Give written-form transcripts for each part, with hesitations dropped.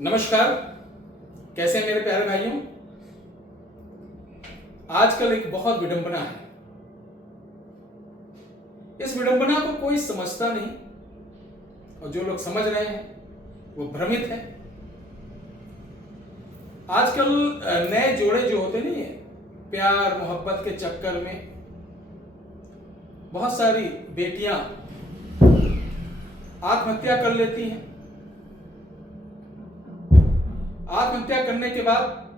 नमस्कार। कैसे हैं मेरे प्यारे भाइयों। आजकल एक बहुत विडंबना है। इस विडंबना को कोई समझता नहीं और जो लोग समझ रहे हैं वो भ्रमित है। आजकल नए जोड़े जो होते नहीं है, प्यार मोहब्बत के चक्कर में बहुत सारी बेटियां आत्महत्या कर लेती हैं। आत्महत्या करने के बाद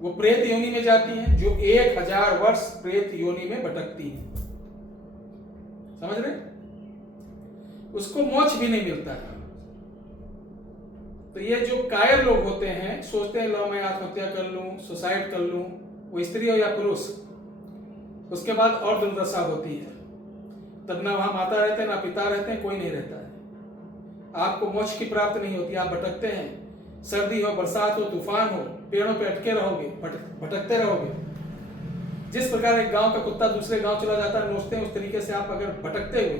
वो प्रेत योनि में जाती हैं, जो 1000 वर्ष प्रेत योनि में भटकती हैं। समझ रहे? उसको मोक्ष भी नहीं मिलता है। तो ये जो कायर लोग होते हैं, सोचते हैं लो मैं आत्महत्या कर लूं, सुसाइड कर लूं, वो स्त्री हो या पुरुष, उसके बाद और दुर्दशा होती है। तब ना वहां माता रहते हैं, ना पिता रहते हैं, कोई नहीं रहता है। आपको मोक्ष की प्राप्त नहीं होती, आप भटकते हैं। सर्दी हो, बरसात हो, तूफान हो, पेड़ों पे अटके रहोगे, भटकते रहोगे। जिस प्रकार एक गांव का कुत्ता दूसरे गांव चला जाता है, नोचते हैं, उस तरीके से आप अगर भटकते हुए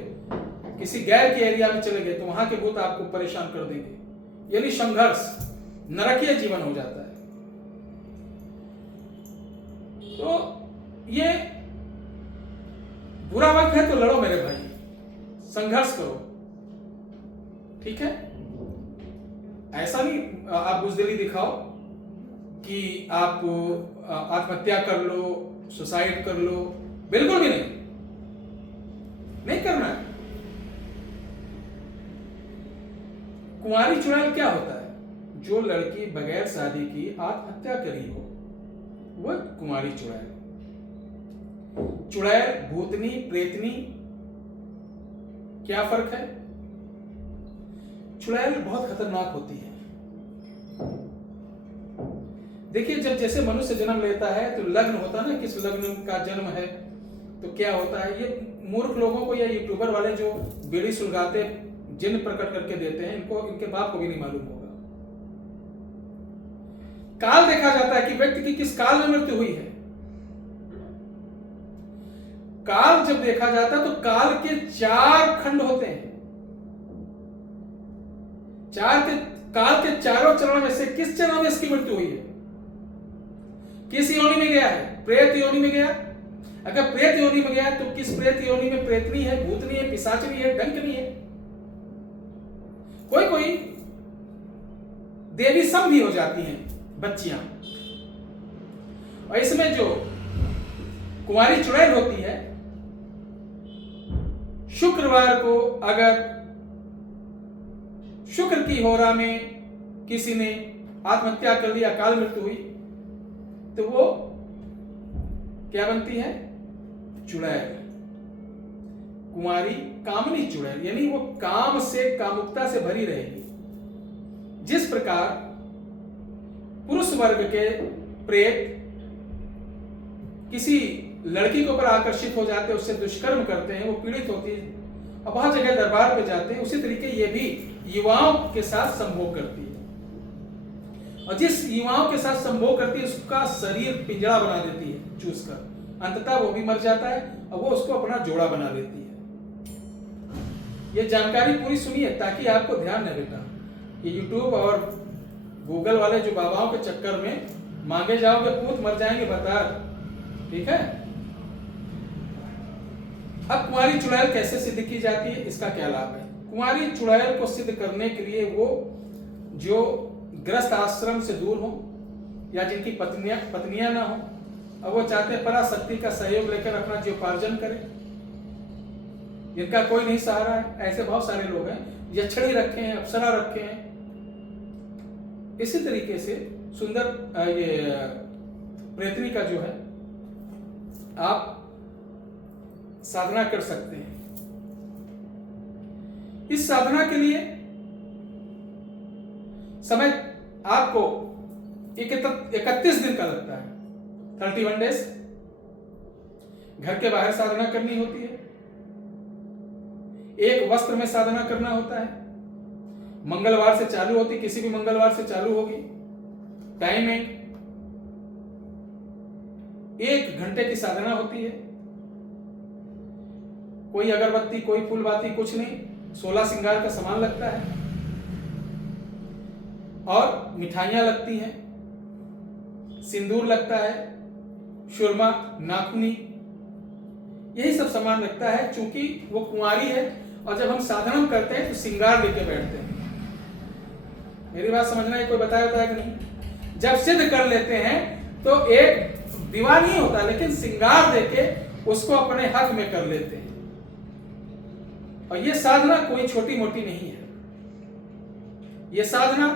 किसी गैर के एरिया में चले गए तो वहां के भूत आपको परेशान कर देंगे। यानी संघर्ष, नरकीय जीवन हो जाता है। तो ये बुरा वक्त है तो लड़ो मेरे भाई, संघर्ष करो, ठीक है। ऐसा नहीं आप बुजदिली दिखाओ कि आप आत्महत्या कर लो, सुसाइड कर लो, बिल्कुल भी नहीं करना है। कुंवारी चुड़ैल क्या होता है? जो लड़की बगैर शादी की आत्महत्या करी हो, वह कुंवारी चुड़ैल। चुड़ैल, भूतनी, प्रेतनी, क्या फर्क है? चुड़ैल बहुत खतरनाक होती है। देखिए, जब जैसे मनुष्य जन्म लेता है तो लग्न होता है ना, किस लग्न का जन्म है, तो क्या होता है, ये मूर्ख लोगों को या यूट्यूबर वाले जो बीड़ी सुलगाते जिन प्रकट करके देते हैं, इनको इनके बाप को भी नहीं मालूम होगा। काल देखा जाता है कि व्यक्ति की किस काल में मृत्यु हुई है। काल जब देखा जाता है तो काल के 4 खंड होते हैं। काल के चारों चरणों में से किस चरण में इसकी मृत्यु हुई है? किस योनि में गया है? प्रेत योनि में गया। अगर प्रेत योनि में गया तो किस प्रेत योनि में प्रेतनी है, भूतनी है, पिशाचनी है, डंकनी है? कोई देवी सब भी हो जाती हैं बच्चियां। और इसमें जो कुंवारी चुड़ैल होती है, शुक्रवार को अगर शुक्र की होरा में किसी ने आत्महत्या कर ली, अकाल मृत्यु हुई, तो वो क्या बनती है? चुड़ैल, कुंवारी कामनी चुड़ैल। यानी वो काम से, कामुकता से भरी रहेगी। जिस प्रकार पुरुष वर्ग के प्रेत किसी लड़की के ऊपर आकर्षित हो जाते हैं, उससे दुष्कर्म करते हैं, वो पीड़ित होती है और बहुत जगह दरबार पे जाते हैं, उसी तरीके ये भी युवाओं के साथ संभोग करती है। और जिस युवाओं के साथ संभोग करती है, उसका शरीर पिंजरा बना देती है चूस कर। अंततः वो भी मर जाता है और वो उसको अपना जोड़ा बना लेती है। ये जानकारी पूरी सुनिए ताकि आपको ध्यान न बेटा कि यूट्यूब और गूगल वाले जो बाबाओं के चक्कर में मांगे जाओगे, पूत मर जाएंगे बता, ठीक है। अब कुंवारी चुड़ैल कैसे सिद्ध की जाती है, इसका क्या लाभ है? कुंवारी चुड़ैल को सिद्ध करने के लिए वो जो गृहस्थ आश्रम से दूर हो या जिनकी पत्नियां ना हो, और वो चाहते पराशक्ति का सहयोग लेकर अपना जीवोपार्जन करें, जिनका कोई नहीं सहारा है, ऐसे बहुत सारे लोग हैं। यक्षिणी रखे हैं, अप्सरा रखे हैं। इसी तरीके से सुंदर ये प्रेतनी का जो है आप साधना कर सकते हैं। इस साधना के लिए समय आपको 31 दिन का लगता है, 31 डेज। घर के बाहर साधना करनी होती है, एक वस्त्र में साधना करना होता है। मंगलवार से चालू होती, किसी भी मंगलवार से चालू होगी। टाइम है 1 घंटे की साधना होती है। कोई अगरबत्ती, कोई फूलबाती, कुछ नहीं, 16 श्रृंगार का सामान लगता है। और मिठाइयां लगती हैं, सिंदूर लगता है, सुरमा, नाखूनी, यही सब सामान लगता है। चूंकि वो कुंवारी है और जब हम साधना करते हैं तो श्रृंगार लेके बैठते हैं। मेरी बात समझना है, कोई बताया होता है कि नहीं? जब सिद्ध कर लेते हैं तो एक दीवार नहीं होता, लेकिन श्रृंगार देके उसको अपने हक में कर लेते हैं। और ये साधना कोई छोटी मोटी नहीं है। ये साधना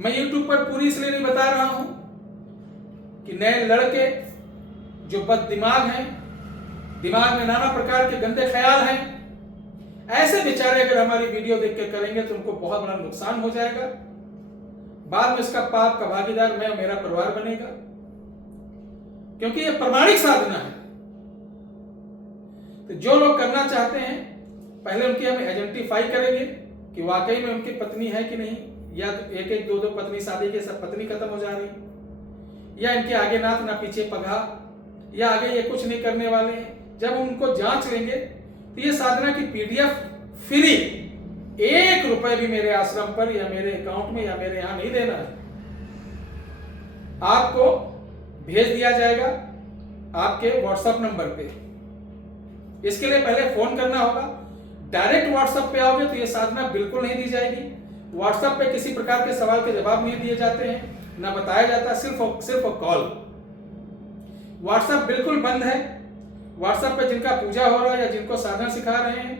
मैं YouTube पर पूरी इसलिए नहीं बता रहा हूं कि नए लड़के जो बद दिमाग हैं, दिमाग में नाना प्रकार के गंदे ख्याल हैं, ऐसे बेचारे अगर हमारी वीडियो देख के करेंगे तो उनको बहुत बड़ा नुकसान हो जाएगा। बाद में इसका पाप का भागीदार मैं और मेरा परिवार बनेगा, क्योंकि ये प्रमाणिक साधना है। तो जो लोग करना चाहते हैं, पहले उनकी हम आइडेंटिफाई करेंगे कि वाकई में उनकी पत्नी है कि नहीं, या तो एक एक दो दो पत्नी शादी के सब पत्नी खत्म हो जा रही, या इनके आगे नाथ ना पीछे पगा, या आगे ये कुछ नहीं करने वाले हैं। जब हम उनको जांच लेंगे तो ये साधना की PDF फ्री, 1 रुपए भी मेरे आश्रम पर या मेरे अकाउंट में या मेरे यहां नहीं देना है, आपको भेज दिया जाएगा आपके WhatsApp नंबर पे। इसके लिए पहले फोन करना होगा। डायरेक्ट WhatsApp पे आओगे तो ये साधना बिल्कुल नहीं दी जाएगी। WhatsApp पे किसी प्रकार के सवाल के जवाब नहीं दिए जाते हैं, ना बताया जाता, सिर्फ कॉल। WhatsApp बिल्कुल बंद है। WhatsApp पे जिनका पूजा हो रहा है या जिनको साधना सिखा रहे हैं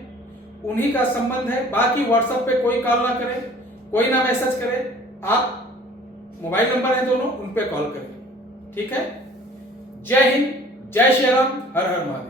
उन्हीं का संबंध है। बाकी WhatsApp पे कोई कॉल ना करे, कोई ना मैसेज करे। आप मोबाइल नंबर है दोनों, उन पे कॉल करें। ठीक है? जय हिंद, जय श्री राम, हर हर महादेव।